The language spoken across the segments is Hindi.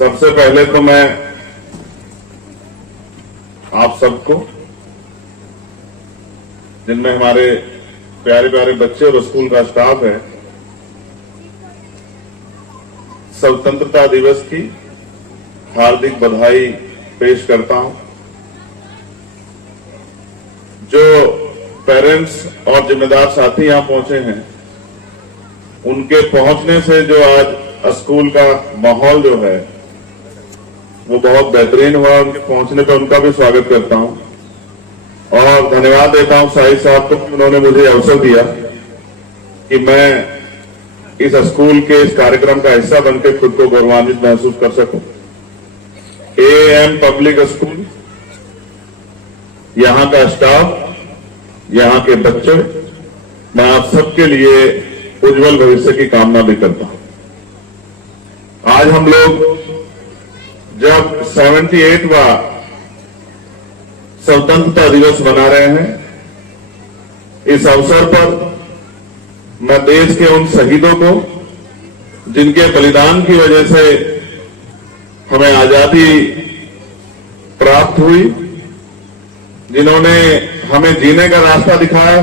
सबसे पहले तो मैं आप सबको, जिनमें हमारे प्यारे प्यारे बच्चे और स्कूल का स्टाफ है, स्वतंत्रता दिवस की हार्दिक बधाई पेश करता हूं। जो पेरेंट्स और जिम्मेदार साथी यहां पहुंचे हैं, उनके पहुंचने से जो आज स्कूल का माहौल जो है वो बहुत बेहतरीन हुआ। उनके पहुंचने पर उनका भी स्वागत करता हूं और धन्यवाद देता हूं साहिब साहब को कि उन्होंने मुझे अवसर दिया कि मैं इस स्कूल के इस कार्यक्रम का हिस्सा बनकर खुद को गौरवान्वित महसूस कर सकूं। एएम पब्लिक स्कूल, यहां का स्टाफ, यहां के बच्चे, मैं आप सबके लिए उज्जवल भविष्य की कामना भी करता हूं। आज हम लोग जब 78वां स्वतंत्रता दिवस मना रहे हैं, इस अवसर पर मैं देश के उन शहीदों को, जिनके बलिदान की वजह से हमें आजादी प्राप्त हुई, जिन्होंने हमें जीने का रास्ता दिखाया,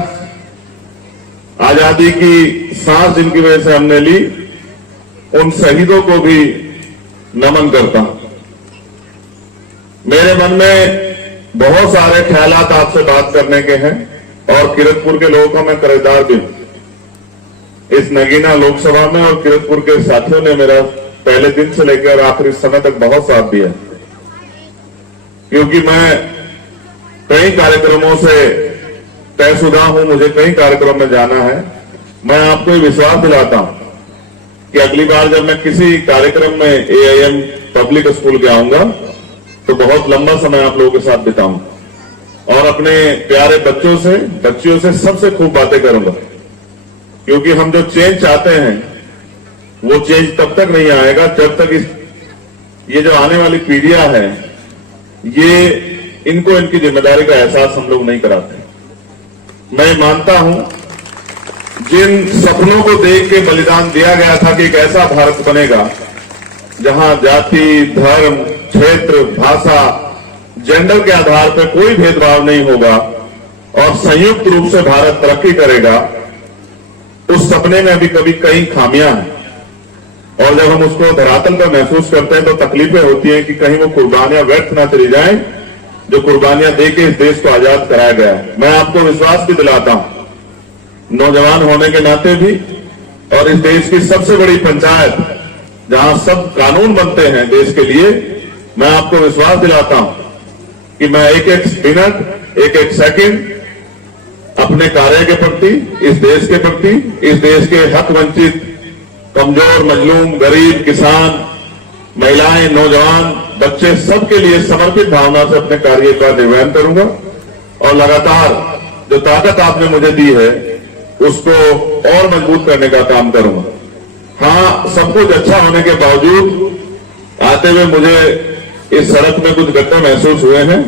आजादी की सांस जिनकी वजह से हमने ली, उन शहीदों को भी नमन करता हूं। मेरे मन में बहुत सारे ख्यालात आपसे बात करने के हैं और किरतपुर के लोगों का मैं कर्जदार भी हूं। इस नगीना लोकसभा में और किरतपुर के साथियों ने मेरा पहले दिन से लेकर आखिरी समय तक बहुत साथ दिया, क्योंकि मैं कई कार्यक्रमों से तयशुदा हूं, मुझे कई कार्यक्रम में जाना है। मैं आपको ये विश्वास दिलाता हूं कि अगली बार जब मैं किसी कार्यक्रम में एआईएम पब्लिक स्कूल के आऊंगा तो बहुत लंबा समय आप लोगों के साथ बिताऊंगा और अपने प्यारे बच्चों से, बच्चियों से सबसे खूब बातें करूंगा, क्योंकि हम जो चेंज चाहते हैं वो चेंज तब तक नहीं आएगा जब तक ये जो आने वाली पीढ़ियां हैं, ये इनको इनकी जिम्मेदारी का एहसास हम लोग नहीं कराते। मैं मानता हूं जिन सपनों को देख के बलिदान दिया गया था कि एक ऐसा भारत बनेगा जहां जाति, धर्म, क्षेत्र, भाषा, जेंडर के आधार पर कोई भेदभाव नहीं होगा और संयुक्त रूप से भारत तरक्की करेगा, उस सपने में अभी कभी कई खामियां हैं और जब हम उसको धरातल पर महसूस करते हैं तो तकलीफें होती हैं कि कहीं वो कुर्बानियां व्यर्थ ना चली जाएं, जो कुर्बानियां देके इस देश को आजाद कराया गया है। मैं आपको विश्वास भी दिलाता हूं, नौजवान होने के नाते भी, और इस देश की सबसे बड़ी पंचायत जहां सब कानून बनते हैं देश के लिए, मैं आपको विश्वास दिलाता हूं कि मैं एक एक मिनट, एक एक सेकंड अपने कार्य के प्रति, इस देश के प्रति, इस देश के हक वंचित, कमजोर, मजलूम, गरीब, किसान, महिलाएं, नौजवान, बच्चे, सबके लिए समर्पित भावना से अपने कार्य का निर्वहन करूंगा और लगातार जो ताकत आपने मुझे दी है उसको और मजबूत करने का काम करूंगा। हाँ, सब कुछ अच्छा होने के बावजूद आते हुए मुझे इस सड़क में कुछ गड्ढे महसूस हुए हैं,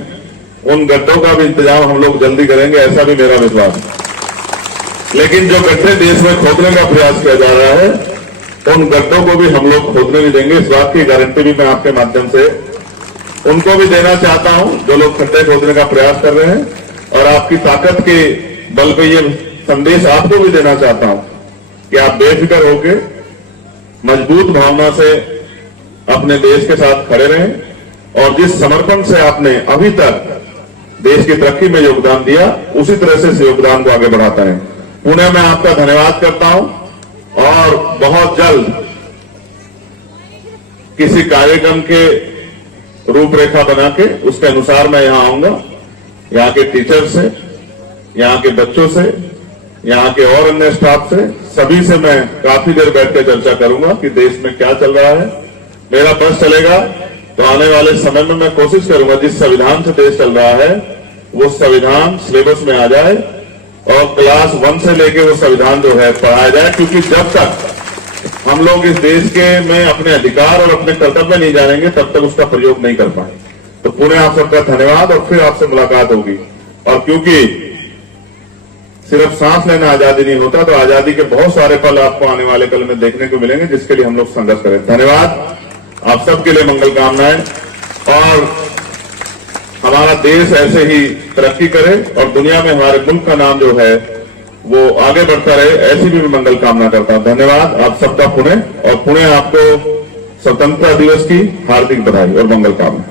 उन गड्ढों का भी इंतजाम हम लोग जल्दी करेंगे, ऐसा भी मेरा विश्वास है। लेकिन जो गड्ढे देश में खोदने का प्रयास किया जा रहा है, उन गड्ढों को भी हम लोग खोदने नहीं देंगे। इस बात की गारंटी भी मैं आपके माध्यम से उनको भी देना चाहता हूं जो लोग गड्ढे खोदने का प्रयास कर रहे हैं, और आपकी ताकत के बल पर ये संदेश आपको भी देना चाहता हूं कि आप बेफिक्र होकर मजबूत भावना से अपने देश के साथ खड़े रहें और जिस समर्पण से आपने अभी तक देश की तरक्की में योगदान दिया, उसी तरह से इस योगदान को आगे बढ़ाता है। पुनः मैं आपका धन्यवाद करता हूं और बहुत जल्द किसी कार्यक्रम के रूपरेखा बना के उसके अनुसार मैं यहां आऊंगा। यहां के टीचर से, यहां के बच्चों से, यहां के और अन्य स्टाफ से, सभी से मैं काफी देर बैठ के चर्चा करूंगा कि देश में क्या चल रहा है। मेरा बस चलेगा तो आने वाले समय में मैं कोशिश करूंगा जिस संविधान से देश चल रहा है वो संविधान सिलेबस में आ जाए और क्लास 1 से लेके वो संविधान जो है पढ़ाया जाए, क्योंकि जब तक हम लोग इस देश के में अपने अधिकार और अपने कर्तव्य नहीं जानेंगे तब तक उसका प्रयोग नहीं कर पाएंगे। तो पुनः आप सबका धन्यवाद और फिर आपसे मुलाकात होगी। और क्योंकि सिर्फ सांस लेना आजादी नहीं होता, तो आजादी के बहुत सारे पल आपको आने वाले कल में देखने को मिलेंगे जिसके लिए हम लोग संघर्ष करें। धन्यवाद। आप सबके लिए मंगल कामनाएं और हमारा देश ऐसे ही तरक्की करे और दुनिया में हमारे मुल्क का नाम जो है वो आगे बढ़ता रहे, ऐसी भी मैं मंगल कामना करता हूं। धन्यवाद आप सबका पुणे, और पुणे आपको स्वतंत्रता दिवस की हार्दिक बधाई और मंगल कामना।